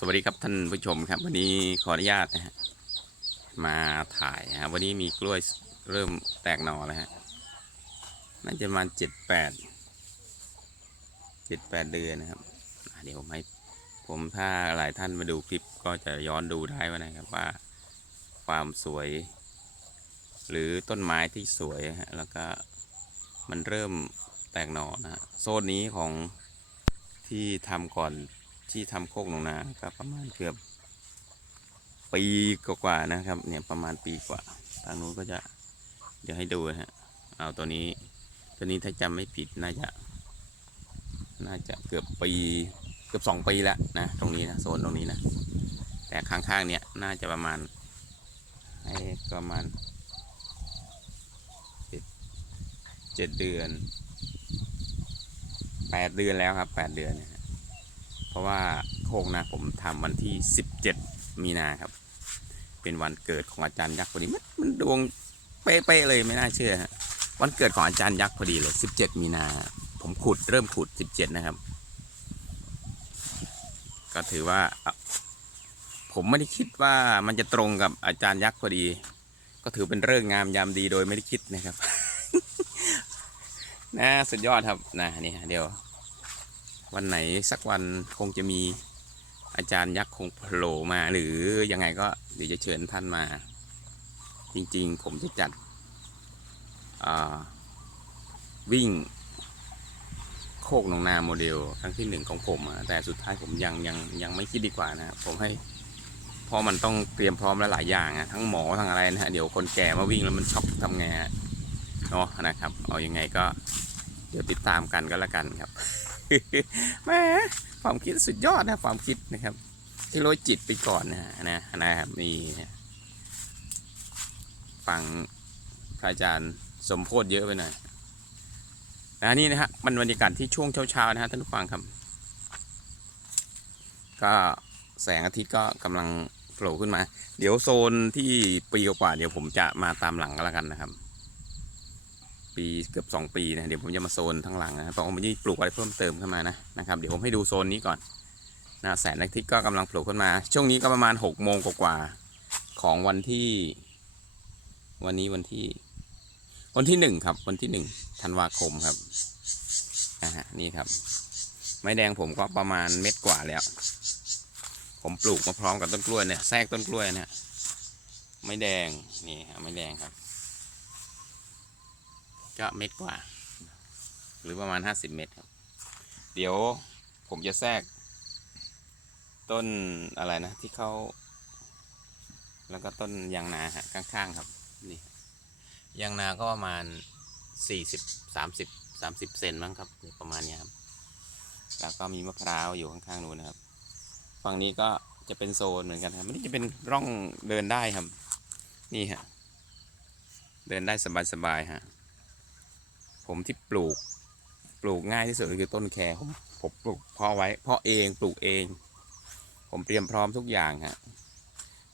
สวัสดีครับท่านผู้ชมครับ วันนี้ขออนุญาตนะฮะมาถ่ายฮะวันนี้มีกล้วยเริ่มแตกหน่อแล้วฮะน่าจะประมาณเจ็ดแปดเจ็ดแปดเดือนนะครับเดี๋ยวผมให้ผมถ้าหลายท่านมาดูคลิปก็จะย้อนดูได้ว่านะครับว่าความสวย หรือต้นไม้ที่สวยฮะแล้วก็มันเริ่มแตกหน่อนะฮะโซนนี้ของที่ทำก่อน ที่ทำโคกหนองนาก็ประมาณเกือบปีกว่าๆนะครับ เนี่ยประมาณปีกว่าทางนู้นก็จะเดี๋ยวให้ดูฮะเอาตัวนี้ตัวนี้ถ้าจำไม่ผิดน่าจะ น่าจะเกือบปีเกือบสองปีแล้วนะตรงนี้นะโซนตรงนี้นะแต่ข้างๆ เนี่ยน่าจะประมาณให้ประมาณเจ็ดเดือนแปดเดือนแล้วครับแปดเดือนนะ ราะว่าโคกนะผมทำวันที่ 17 มีนาครับ เป็นวันเกิดของอาจารย์ยักษ์พอดีมันมันดวงเป๊ะๆเลยไม่น่าเชื่อฮะวันเกิดของอาจารย์ยักษ์พอดีเลย 17 มีนา ผมขุดเริ่มขุด 17 นะครับ ก็ถือว่า ผมไม่ได้คิดว่ามันจะตรงกับอาจารย์ยักษ์พอดี ก็ถือเป็นเรื่องงามยามดีโดยไม่ได้คิดนะครับนะสุดยอดครับนะนี่เดี๋ยว วันไหนสักวันคงจะมีอาจารย์ยักษ์คงโผล่มา หรือยังไงก็เดี๋ยวจะเชิญท่านมา จริงๆ ผมจะจัดวิ่งโคกหนองนาโมเดลครั้งที่หนึ่งของผม แต่สุดท้ายผมยังยังยังไม่คิดดีกว่านะผมให้เพราะมันต้องเตรียมพร้อมและหลายอย่างอะทั้งหมอทั้งอะไรนะฮะเดี๋ยวคนแก่มาวิ่งแล้วมันช็อกทำไงอะเนาะนะครับ เอาอยัางไงก็เดี๋ยวติดตามกันก็แล้วกันครับ แหมความคิดสุดยอดนะความคิดนะครับ ที่โรยจิตไปก่อนนะนะนะครับนี่ฟังพระอาจารย์สมโพธเยอะไปหน่อยนะนี่นะฮะมันบรรยากาศที่ช่วงเช้าๆนะฮะท่านผู้ฟังครับ ก็แสงอาทิตย์ก็กำลังโผล่ขึ้นมา เดี๋ยวโซนที่ปีกว่าเดี๋ยวผมจะมาตามหลังก็แล้วกันนะครับ ปีเกือบ 2 ปีนะเดี๋ยวผมจะมาโซนทั้งหลังนะต้องผมจะปลูกอะไรเพิ่มเติมขึ้นมานะนะครับเดี๋ยวผมให้ดูโซนนี้ก่อนนะแสงอาทิตย์ก็กำลังโผล่ขึ้นมา ช่วงนี้ก็ประมาณ6กโมงกว่าๆของวันที่ วันนี้วันที่ วันที่หนึ่งครับ วันที่หนึ่งธันวาคมครับนะฮะนี่ครับ ไม้แดงผมก็ประมาณเม็ดกว่าแล้ว ผมปลูกมาพร้อมกับต้นกล้วยเนี่ยแทรกต้นกล้วยเนี่ยไม้แดงนี่ฮะไม้แดงครับ ก็เม็ดกว่า หรือประมาณห้าสิบเมตรครับ เดี๋ยวผมจะแทรก ต้นอะไรนะ ที่เขาแล้วก็ต้นยางนาฮะข้างๆครับนี่ยางนาก็ประมาณสี่สิบสามสิบสามสิบเซนมั้งครับประมาณนี้ครับ แล้วก็มีมะพร้าวอยู่ข้างๆนู้นนะครับ ฝั่งนี้ก็จะเป็นโซนเหมือนกันครับมันนี่จะเป็นร่องเดินได้ครับ นี่ฮะ เดินได้สบายๆฮะ ผมที่ปลูก ปลูกง่ายที่สุดคือต้นแครผมผมปลูกเพาะไว้เพาะเองปลูกเอง ผมเตรียมพร้อมทุกอย่างฮะ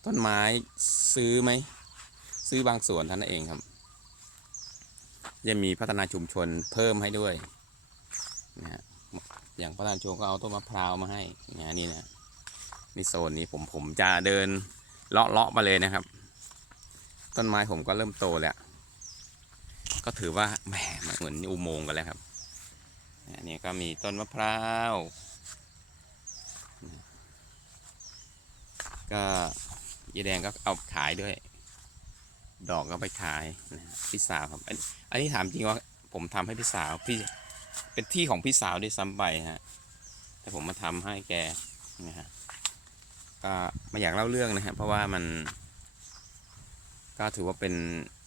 ต้นไม้ซื้อไหมซื้อบางส่วนท่านั้นเองครับยังมีพัฒนาชุมชนเพิ่มให้ด้วยนะฮะอย่างพัฒนาชุมชนก็เอาต้นมะพร้าวมาให้นะนี่นะนี่โซนนี้ผมผมจะเดินเลาะเลาะมาเลยนะครับ ต้นไม้ผมก็เริ่มโตแล้ว ก็ถือว่าแหมเหมือนอุโมงค์กันแล้วครับอันนี้ก็มีต้นมะพร้าว ก็ยีแดงก็เอาขายด้วย ดอกก็ไปขายนะพี่สาวครับ อันอันนี้ถามจริงว่าผมทำให้พี่สาวพี่เป็นที่ของพี่สาวด้วยซ้ำไปฮะ แต่ผมมาทำให้แกนะฮะก็ไม่อยากเล่าเรื่องนะฮะเพราะว่ามัน ก็ถือว่าเป็น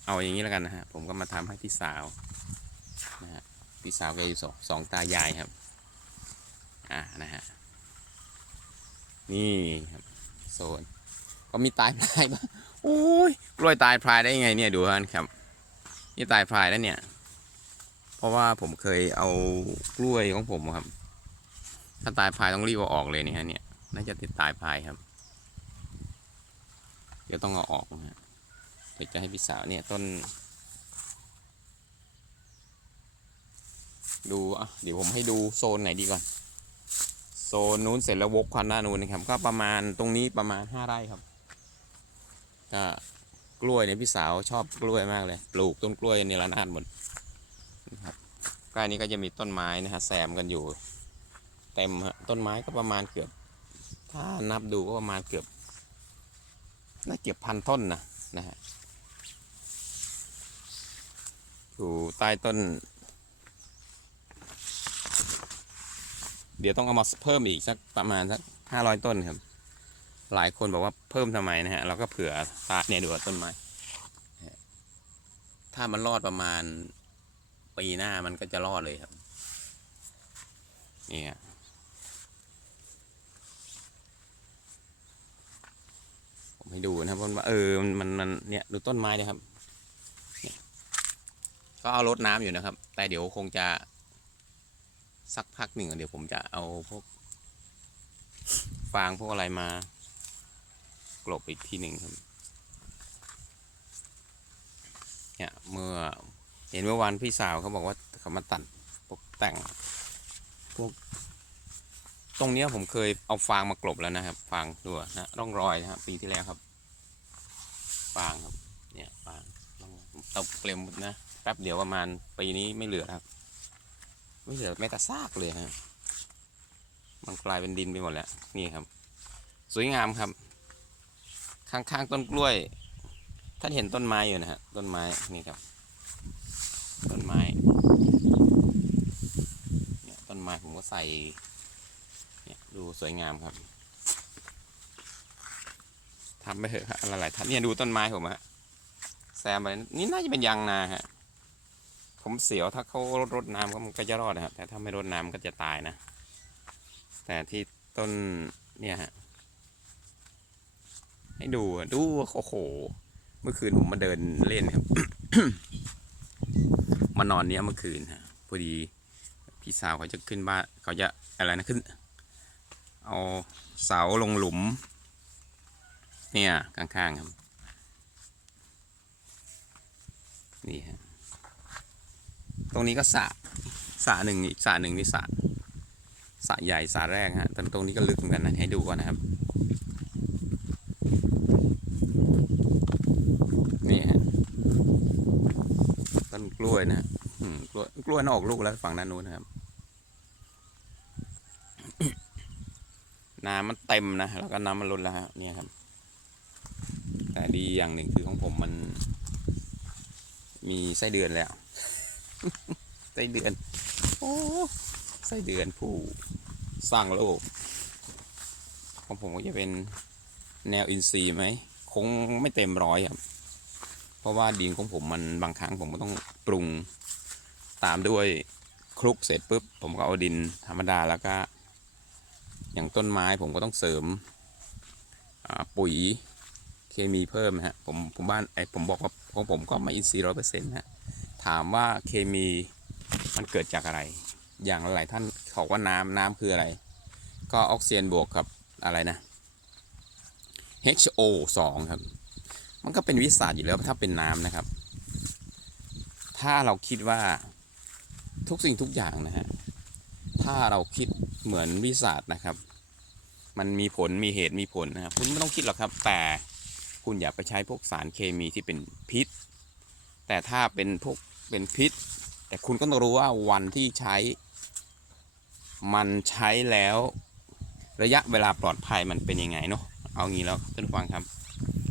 เอาอย่างนี้แล้วกันนะฮะผมก็มาทำให้พี่สาวนะฮะพี่สาวก็อยู่สองสองตายายครับอ่านะฮะนี่ครับโซนก็มีตายพลายบ้างโอ้ยกล้วยตายพลายได้ยังไงเนี่ยดูฮะครับนี่ตายพลายแล้วเนี่ย เพราะว่าผมเคยเอากล้วยของผมครับ ถ้าตายพลายต้องรีบเอาออกเลยเนี่ยฮะเนี่ยน่าจะติดตายพลายครับ เดี๋ยวต้องเอาออกนะฮะ เดี๋ยวจะให้พี่สาวเนี่ยต้น ดูอะเดี๋ยวผมให้ดูโซนไหนดีก่อน โซนนู้นเสร็จแล้ววกคันหน้านู้นนะครับ ก็ประมาณตรงนี้ประมาณห้าไร่ครับก็กล้วยเนี่ยพี่สาวชอบกล้วยมากเลย ปลูกต้นกล้วยในร้านอาหารหมดนะครับใกล้นี้ก็จะมีต้นไม้นะฮะแซมกันอยู่ เต็มฮะต้นไม้ก็ประมาณเกือบ ถ้านับดูก็ประมาณเกือบน่าเกือบพันต้นนะนะฮะ อยู่ใต้ต้น เดี๋ยวต้องเอามาเพิ่มอีกสักประมาณสักห้าร้อยต้นครับ หลายคนบอกว่าเพิ่มทำไมนะฮะ เราก็เผื่อตาเนี่ยดูต้นไม้ ถ้ามันรอดประมาณปีหน้ามันก็จะรอดเลยครับนี่ฮะผมให้ดูนะครับว่าเออมันมันเนี่ยดูต้นไม้นะครับ ก็เอารดน้ำอยู่นะครับ แต่เดี๋ยวคงจะสักพักหนึ่งเดี๋ยวผมจะเอาพวก ฟางพวกอะไรมากลบอีกทีหนึ่งครับเนี่ยเมื่อเห็นเมื่อวานพี่สาวเขาบอกว่าเขามาตัดพวกแต่งพวกตรงเนี้ยผมเคยเอาฟางมากลบแล้วนะครับ ฟางตัวนะร่องรอยนะครับปีที่แล้วครับ ฟางครับ เนี่ยฟางร่องตกเปลมหมดนะ ป๊บเดียวประมาณปีนี้ไม่เหลือครับ ไม่เหลือแม้แต่ซากเลยครับมันกลายเป็นดินไปหมดแล้วนี่ครับ สวยงามครับ ข้างๆต้นกล้วย ท่านเห็นต้นไม้อยู่นะฮะต้นไม้นี่ครับ ต้นไม้เนี่ยต้นไม้ผมก็ใส่เนี่ยดูสวยงามครับทำไปเถอะครับหลายๆท่านเนี่ยดูต้นไม้ผมฮะแซมไปนี่น่าจะเป็นยางนาฮะ ผมเสียวถ้าเขารดรดน้ำก็มันก็จะรอดนะครับแต่ถ้าไม่รดน้ำก็จะตายนะ แต่ที่ต้นเนี่ยฮะให้ดูดูโอ้โห เมื่อคืนผมมาเดินเล่นครับ มานอนเนี้ยเมื่อคืนฮะพอดีพี่สาวเขาจะขึ้นบ้านเขาจะอะไรนะขึ้น เอาเสาลงหลุม เนี่ยข้างๆครับ นี่ฮะ รงนี้ก็สระสระหนึ่งอีกสระหนึ่งนี่สระสระใหญ่สระแรกฮะแต่ตรงนี้ก็ลึกเหมือนกันนะให้ดูก่อนนะครับนี่ฮะต้นกล้วยนะฮะกล้วยกล้วยน่าออกลูกแล้วฝั่งด้านนู้นนะครับน้ำมันเต็มนะแล้วก็น้ำมันลดแล้วฮะเนี่ยครับ แต่ดีอย่างหนึ่งคือของผมมัน มีไส้เดือนแล้ว ไส้เดือน โอ้ไส้เดือนผู้สร้างโลก ของผมก็จะเป็นแนวอินทรีย์ไหม คงไม่เต็มร้อยครับ เพราะว่าดินของผมมันบางครั้งผมก็ต้องปรุงตามด้วยคลุกเสร็จปุ๊บ ผมก็เอาดินธรรมดาแล้วก็ อย่างต้นไม้ผมก็ต้องเสริมปุ๋ยเคมีเพิ่มนะฮะผมผมบ้านไอผมบอกว่าของผมก็ไม่อินทรีย์ร้อยเปอร์เซ็นต์ฮะถามว่าเคมี มันเกิดจากอะไร อย่างหลายท่านบอกว่าน้ำน้ำคืออะไร ก็ออกซิเจนบวกกับอะไรนะ HO 2ครับ มันก็เป็นวิสัยอยู่แล้วถ้าเป็นน้ำนะครับ ถ้าเราคิดว่าทุกสิ่งทุกอย่างนะฮะ ถ้าเราคิดเหมือนวิสัยนะครับ มันมีผลมีเหตุมีผลนะครับ คุณไม่ต้องคิดหรอกครับ แต่คุณอย่าไปใช้พวกสารเคมีที่เป็นพิษ แต่ถ้าเป็นพวกเป็นพิษ แต่คุณก็ต้องรู้ว่าวันที่ใช้ มันใช้แล้ว ระยะเวลาปลอดภัยมันเป็นยังไงเนาะเอางี้แล้วท่านผู้ฟังครับ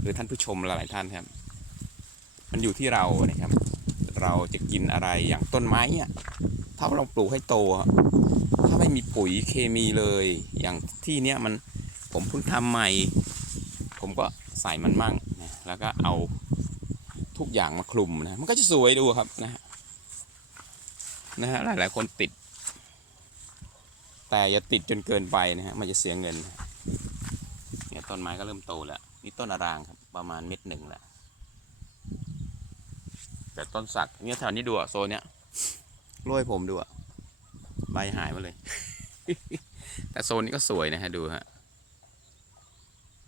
หรือท่านผู้ชมหลายท่านครับ มันอยู่ที่เรานะครับ เราจะกินอะไรอย่างต้นไม้เนี่ยถ้าเราปลูกให้โตถ้าไม่มีปุ๋ยเคมีเลยอย่างที่เนี้ยมันผมเพิ่งทำใหม่ ผมก็ใส่มันมั่งนะแล้วก็เอาทุกอย่างมาคลุมนะมันก็จะสวยดูครับนะฮะ นะฮะหลายๆคนติด แต่อย่าติดจนเกินไปนะฮะมันจะเสียเงินเนี่ยต้นไม้ก็เริ่มโตแล้วนี่ต้นอารางครับประมาณเม็ดหนึ่งแหละแต่ต้นสักเนี่ยแถวนี้ดูอะโซนเนี้ยกล้วยผมดูอะใบหายมาเลย แต่โซนนี้ก็สวยนะฮะดูฮะ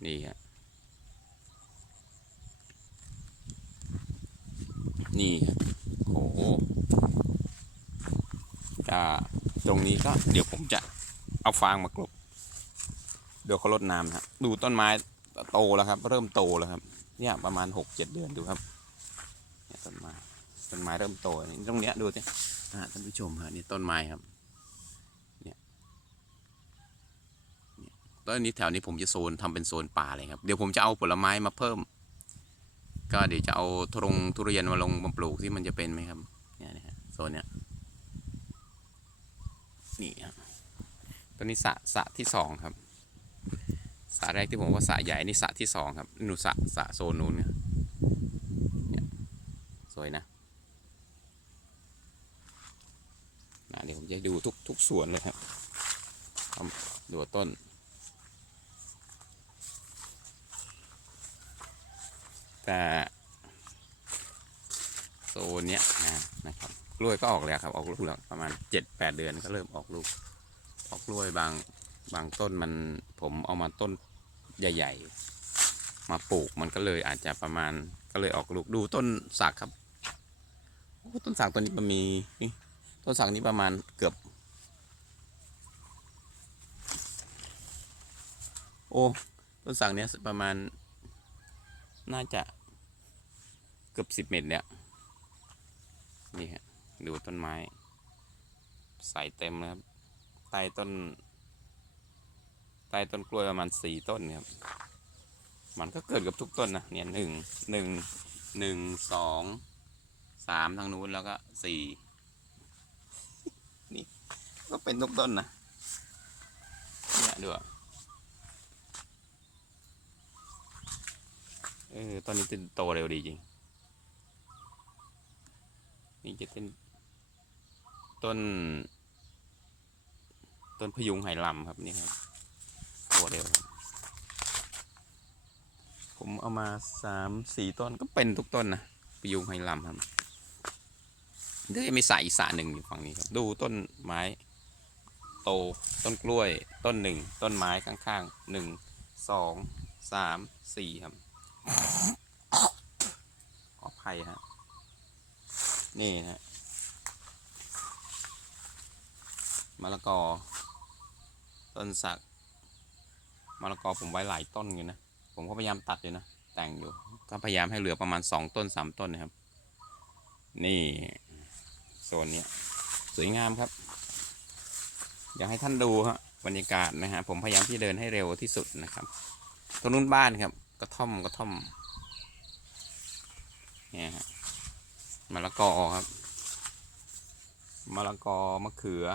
นี่ฮะนี่โอ้โห ตรงนี้ก็เดี๋ยวผมจะเอาฟางมากลบเดี๋ยวเขาลดน้ำนะครับดูต้นไม้โตแล้วครับ เริ่มโตแล้วครับ เนี่ยประมาณหกเจ็ดเดือนดูครับเนี่ยต้นไม้ต้นไม้เริ่มโตนี่ตรงเนี้ยดูสิท่านผู้ชมฮะนี่ต้นไม้ครับเนี่ยต้นนี้แถวนี้ผมจะโซนทำเป็นโซนป่าเลยครับเดี๋ยวผมจะเอาผลไม้มาเพิ่ม ก็เดี๋ยวจะเอาทรงทุเรียนมาลงมาปลูกที่มันจะเป็นไหมครับเนี่ยนะฮะโซนเนี้ย นี่ครับตัวนี้สระสระที่สองครับสระแรกที่ผมว่าสระใหญ่นี่สระที่สองครับหนูสระสระโซนนู้นเนี่ยสวยนะนะเดี๋ยวผมจะดูทุกทุกสวนเลยครับดูต้น แต่โซนเนี้ยนะนะครับ กล้วยก็ออกแล้วครับ ออกลูกแล้วประมาณเจ็ดแปดเดือนก็เริ่มออกลูก ออกกล้วยบางบางต้นมันผมเอามาต้นใหญ่ ๆ มาปลูกมันก็เลยอาจจะประมาณก็เลยออกลูกดูต้นสักครับโอ้ต้นสักตัวนี้มันมีต้นสักนี้ประมาณเกือบ โอ้ต้นสักเนี้ยประมาณ น่าจะเกือบสิบเมตรเนี่ยนี่ฮะ ดูต้นไม้ ใส่เต็มเลยครับ ใต้ต้น ใต้ต้นกล้วยประมาณสี่ต้นครับ มันก็เกิดกับทุกต้นนะเนี่ยหนึ่งหนึ่งหนึ่งสองสามทางนู้นแล้วก็สี่นี่ก็เป็นทุกต้นนะเนี่ยดูอะเออตอนนี้จะโตเร็วดีจริง นี่จะเป็น ต้น ต้นพยุงไหหลำครับนี่ครับโตเร็วครับผมเอามาสามสี่ต้นก็เป็นทุกต้นนะพยุงไหหลำครับเดี๋ยวจะมีสายอีกสาหนึ่งอยู่ฝั่งนี้ครับ ดูต้นไม้ โตต้นกล้วย ต้นหนึ่งต้นไม้ข้างๆหนึ่งสองสามสี่ครับขออภัยฮะนี่ฮะ มะละกอ ต้นสักมะละกอผมไว้หลายต้นอยู่นะ ผมก็พยายามตัดอยู่นะ แต่งอยู่ ก็พยายามให้เหลือประมาณสองต้นสามต้นนะครับ นี่โซนเนี้ยสวยงามครับ อยากให้ท่านดูฮะบรรยากาศนะฮะผมพยายามที่เดินให้เร็วที่สุดนะครับตรงนู้นบ้านครับ กระท่อมกระท่อมเนี่ยฮะมะละกอครับมะละกอมะเขือ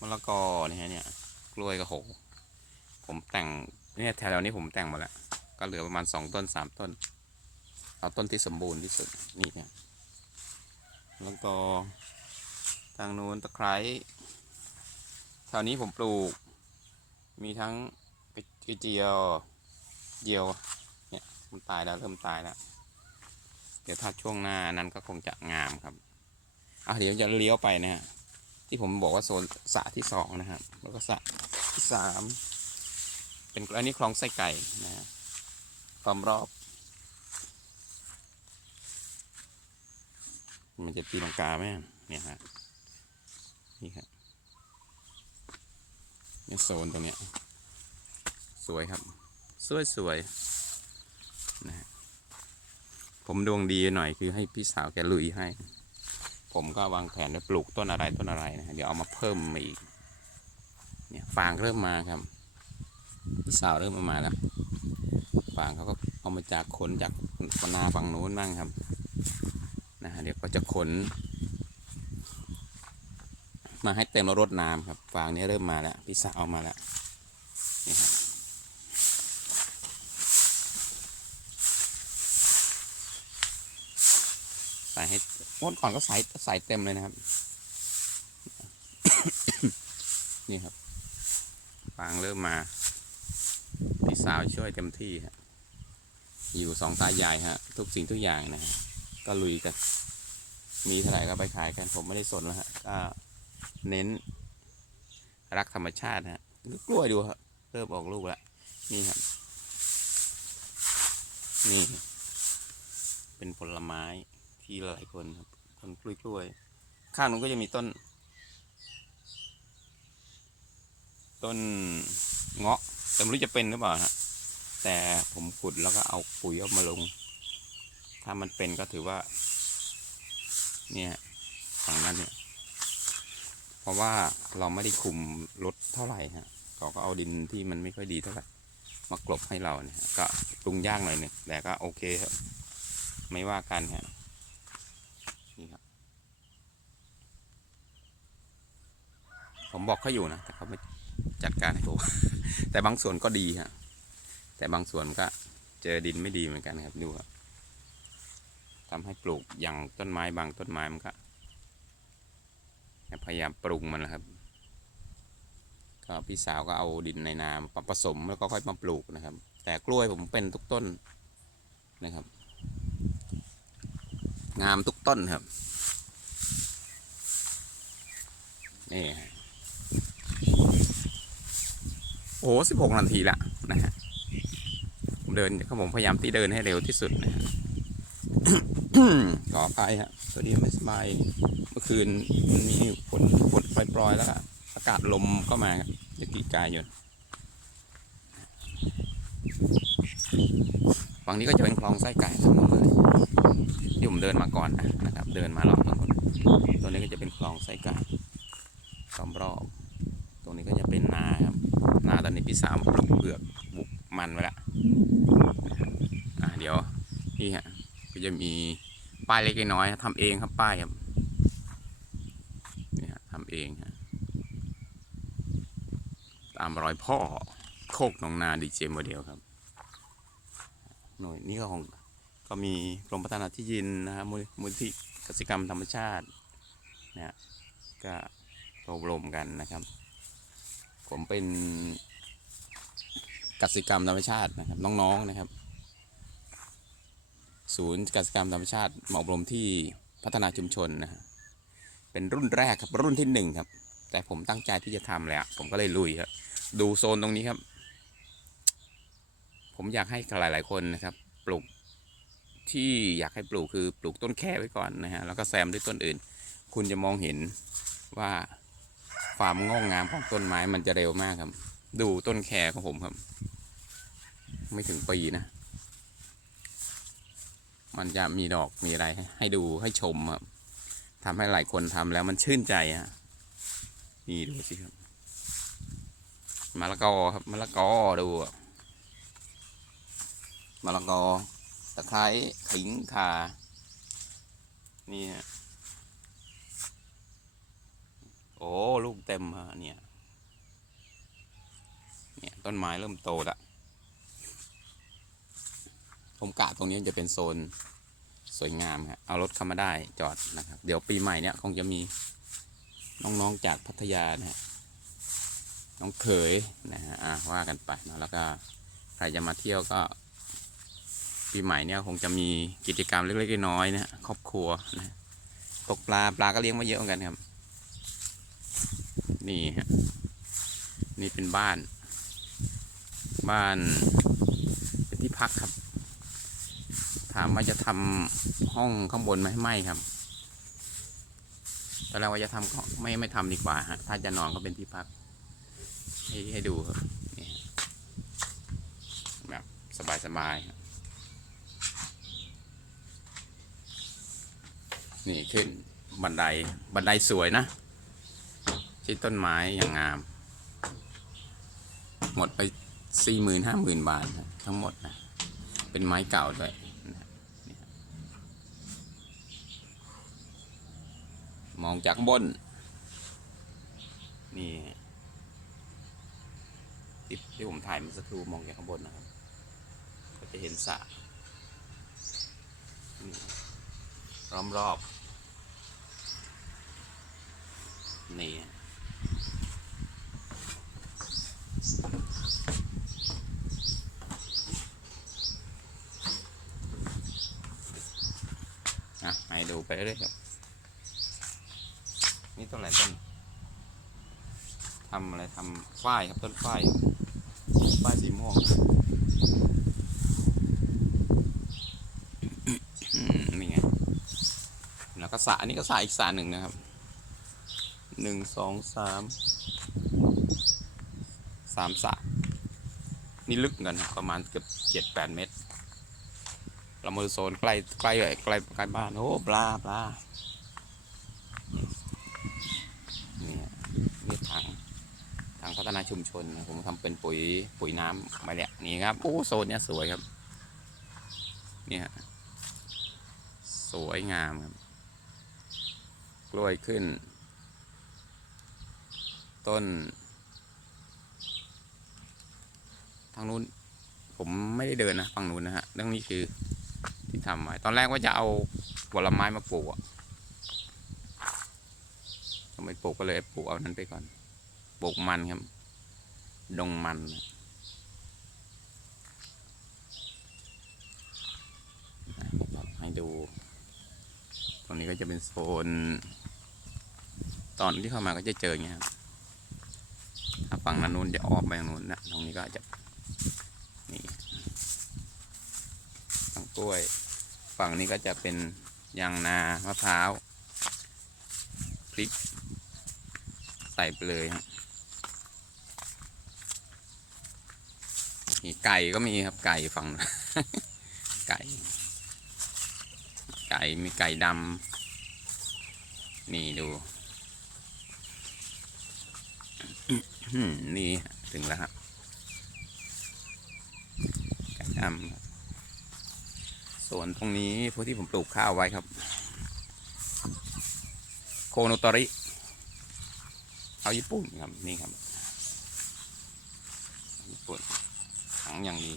มะละกอเนี่ยฮะเนี่ย กล้วยก็โหผมแต่งเนี่ยแถวๆนี้ผมแต่งมาแล้ว ก็เหลือประมาณสองต้นสามต้น เอาต้นที่สมบูรณ์ที่สุดนี่เนี่ยแล้วก็ทางนู้นตะไคร้แถวนี้ผมปลูก มีทั้งกระเจียวเจียวเนี่ยมันตายแล้วเริ่มตายแล้ว เดี๋ยวถ้าช่วงหน้านั้นก็คงจะงามครับอะเดี๋ยวจะเลี้ยวไปนะฮะ ที่ผมบอกว่าโซนสระที่สองนะครับ แล้วก็สระที่สามเป็นอันนี้คลองไส้ไก่นะความรอบ มันจะตีลังกาไหมเนี่ยฮะนี่ครับนี่โซนตรงเนี้ยสวยครับ สวยสวยนะฮะผมดวงดีหน่อยคือให้พี่สาวแกลุยให้ ผมก็วางแผนไว้ปลูกต้นอะไรต้นอะไรนะเดี๋ยวเอามาเพิ่มมาอีกเนี่ยฟางเริ่มมาครับพี่สาวเริ่มมามาแล้วฟางเขาก็เอามาจากขนจากปนาฝั่งโน้นบ้างครับนะฮะเดี๋ยวก็จะขน มาให้เต็มรดน้ำครับฟางนี้เริ่มมาแล้วพี่สาวเอามาแล้วนี่ครับใส่ให้ งดก่อนก็ใส่ใส่เต็มเลยนะครับ นี่ครับฟางเริ่มมา พี่สาวช่วยเต็มที่ฮะอยู่สองตายายฮะ ทุกสิ่งทุกอย่างนะฮะก็ลุยกันมีเท่าไหร่ก็ไปขายกันผมไม่ได้สนแล้วฮะก็เน้น รักธรรมชาติฮะกล้วยดูครับเริ่มออกลูกแล้วนี่ครับ นี่ เป็นผลไม้ ที่หลายคนครับต้นกล้วยกล้วยๆข้างนู้นก็จะมีต้น ต้นเงาะแต่ไม่รู้จะเป็นหรือเปล่าฮะแต่ผมขุดแล้วก็เอาปุ๋ยเอามาลง ถ้ามันเป็นก็ถือว่า เนี่ยฝั่งนั้นเนี่ย เพราะว่าเราไม่ได้คุมรถเท่าไหร่ฮะเขาก็เอาดินที่มันไม่ค่อยดีเท่าไหร่มากลบให้เราเนี่ยก็ปรุงยากหน่อยหนึงแต่ก็โอเคครับ ไม่ว่ากันฮะนี่ครับ ผมบอกเขาอยู่นะ แต่เขาไม่จัดการให้ผม แต่บางส่วนก็ดีฮะ แต่บางส่วนก็เจอดินไม่ดีเหมือนกันครับดูครับทำให้ปลูกอย่างต้นไม้บางต้นไม้มันก็พยายามปรุงมันนะครับ ก็พี่สาวก็เอาดินในนามาผสมแล้วก็ค่อยมาปลูกนะครับ แต่กล้วยผมเป็นทุกต้นนะครับ งามทุกต้นครับ นี่ฮะ โอ้สิบหกนาทีละนะฮะผมเดินครับผมพยายามที่เดินให้เร็วที่สุดนะฮะขออภัยฮะตัวนี้ไม่สบายเมื่อคืนมันมีฝนฝนปล่อยๆแล้วก็อากาศลมก็มาครับจะกีกายอยู่ฝั่งนี้ก็จะเป็นคลองไส้ไก่ทั้งหมดเลยที่ผมเดินมาก่อนนะนะครับ เดินมารอบตรงนู้นตัวนี้ก็จะเป็นคลองไส้ไก่ล้อมรอบตรงนี้ก็จะเป็นนาครับ นาตอนนี้พี่สาวปลูกเผือกบุกมันไว้ละอะเดี๋ยวนี่ฮะก็จะมีป้ายเล็กๆน้อยทำเองครับป้ายครับนี่ฮะทำเองฮะตามรอยพ่อโคกหนองนาดีเจโมเดลครับ หน่วยนี้ก็ของก็มีกรมพัฒนาที่ดินนะฮะมูลมูลที่กสิกรรมธรรมชาตินะฮะก็อบรมกันนะครับ ผมเป็นกสิกรรมธรรมชาตินะครับน้องๆนะครับ ศูนย์กสิกรรมธรรมชาติมาอบรมที่พัฒนาชุมชนนะฮะเป็นรุ่นแรกครับรุ่นที่หนึ่งครับ แต่ผมตั้งใจที่จะทำเลยอะผมก็เลยลุยครับดูโซนตรงนี้ครับ ผมอยากให้หลาย ๆ คนนะครับ ปลูกที่อยากให้ปลูกคือปลูกต้นแค่ไว้ก่อนนะฮะแล้วก็แซมด้วยต้นอื่น คุณจะมองเห็นว่า ความงอกงามของต้นไม้มันจะเร็วมากครับ ดูต้นแครของผมครับ ไม่ถึงปีนะ มันจะมีดอกมีอะไรให้ดูให้ชมครับทำให้หลายคนทำแล้วมันชื่นใจฮะนี่ดูสิครับมะละกอครับมะละกอดูอะมะละกอตะไคร้ขิงข่านี่ฮะ โอ้ลูกเต็มฮะเนี่ย เนี่ยต้นไม้เริ่มโตละผมกะตรงนี้จะเป็นโซนสวยงามครับเอารถเข้ามาได้จอดนะครับ เดี๋ยวปีใหม่เนี่ยคงจะมีน้องๆจากพัทยานะฮะน้องเขยนะฮะอะว่ากันไปเนาะแล้วก็ใครจะมาเที่ยวก็ ปีใหม่เนี่ยคงจะมีกิจกรรมเล็กๆน้อยๆนะฮะครอบครัวนะฮะตกปลาปลาก็เลี้ยงมาเยอะเหมือนกันครับ นี่ฮะ นี่เป็นบ้าน บ้านเป็นที่พักครับ ถามว่าจะทำห้องข้างบนไหมไม่ครับตอนแรกว่าจะทำก็ไม่ไม่ทำดีกว่าฮะ ถ้าจะนอนก็เป็นที่พัก ให้ให้ดูครับนี่ฮะแบบสบายๆครับนี่ขึ้นบันไดบันไดสวยนะ ที่ต้นไม้อย่างงาม หมดไปสี่หมื่นห้าหมื่นบาทนะทั้งหมดนะ เป็นไม้เก่าด้วยมองจากบน นี่ที่ที่ผมถ่ายเมื่อสักครู่มองจากข้างบนนะครับ ก็จะเห็นสระล้อมรอบ นี่ ฮะให้ดูไปเรื่อยๆครับนี่ต้นอะไรต้นทำอะไรทำฝ้ายครับต้นฝ้ายฝ้ายสีม่วงนี่ไงแล้วก็สระอันนี้ก็สระอีกสระหนึ่งนะครับหนึ่งสองสามามสระนี่ลึกเหมือนกันประมาณเกือบเจ็ดแปดเมตรเรามาดูโซนใกล้ใกล้ใกล้ใกล้บ้านโอ้ปลาปลาเนี่ยนี่ถังถังพัฒนาชุมชนผมทำเป็นปุ๋ยปุ๋ยน้ำมาเนี่ยนี่ครับโอ้โซนเนี้ยสวยครับ เนี่ยสวยงามครับ กล้วยขึ้น ต้น ทางนู้นผมไม่ได้เดินนะฝั่งนู้นนะฮะเรื่องนี้คือที่ทำไว้ตอนแรกว่าจะเอาผลไม้มาปลูกอะทำไมปลูกก็เลยปลูกเอานั้นไปก่อนปลูกมันครับ ดงมันให้ดู ตรงนี้ก็จะเป็นโซน ตอนที่เข้ามาก็จะเจออย่างเงี้ยครับถ้าฝั่งนั้นนู้นจะออกไปทางนู้นนะตรงนี้ก็จะ นี่ฝั่ง กล้วย ฝั่งนี้ก็จะเป็นยางนามะพร้าวพริก ใส่ไปเลยครับมีไก่ก็มีครับไก่ฝั่งไก่ ไก่มีไก่ดำนี่ดูนี่ถึงแล้วครับไก่ดำ ส่วนตรงนี้พวกที่ผมปลูกข้าวไว้ครับ โคโนโตริ เอาญี่ปุ่นครับนี่ครับญี่ปุ่นถังอย่างดี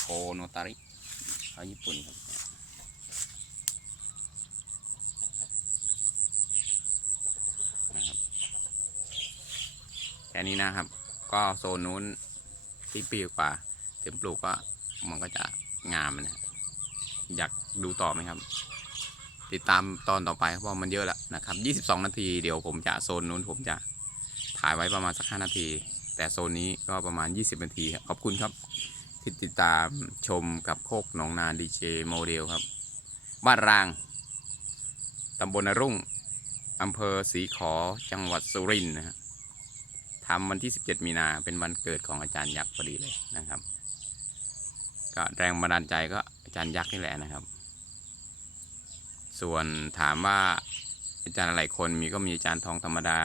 โคโนโตริเอาญี่ปุ่นครับนะครับแค่นี้นะครับ ก็โซนนู้นที่ปีกว่า ถึงปลูกก็มันก็จะงามนะอยากดูต่อไหมครับ ติดตามตอนต่อไปเพราะมันเยอะแล้วนะครับ22 นาทีเดี๋ยวผมจะโซนนู้นผมจะถ่ายไว้ประมาณสัก 5 นาที แต่โซนนี้ก็ประมาณ 20 นาทีครับขอบคุณครับที่ติดตามชมกับโคกหนองนาดีเจโมเดลครับ บ้านรางตำบลนรุ่งอำเภอศรีขอจังหวัดสุรินทร์นะฮะทำวันที่ 17 มีนาเป็นวันเกิดของอาจารย์ยักษ์พอดีเลยนะครับ ก็แรงบันดาลใจก็อาจารย์ยักษ์นี่แหละนะครับ ส่วนถามว่าอาจารย์หลายคนมีก็มีอาจารย์ทองธรรมดา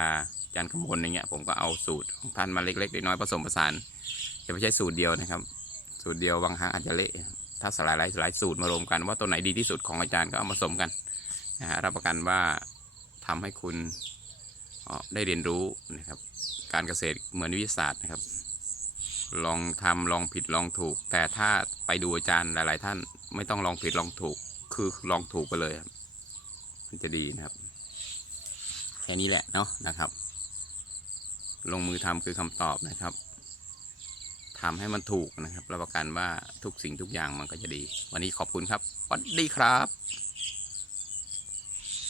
อาจารย์ขมลอย่างเงี้ยผมก็เอาสูตรของท่านมาเล็กๆน้อยๆผสมผสานจะไม่ใช่สูตรเดียวนะครับ สูตรเดียวบางครั้งอาจจะเละถ้าสลายหลายหลายสูตรมารวมกัน ว่าตัวไหนดีที่สุดของอาจารย์ก็เอามาผสมกันนะฮะรับประกันว่าทำให้คุณได้เรียนรู้นะครับ การเกษตรเหมือนวิทยาศาสตร์นะครับ ลองทำลองผิดลองถูก แต่ถ้าไปดูอาจารย์หลาย ๆ ท่านไม่ต้องลองผิดลองถูก คือลองถูกไปเลยครับ มันจะดีนะครับ แค่นี้แหละเนาะนะครับ ลงมือทำคือคำตอบนะครับทำให้มันถูกนะครับรับประกันว่าทุกสิ่งทุกอย่างมันก็จะดี วันนี้ขอบคุณครับสวัสดีครับ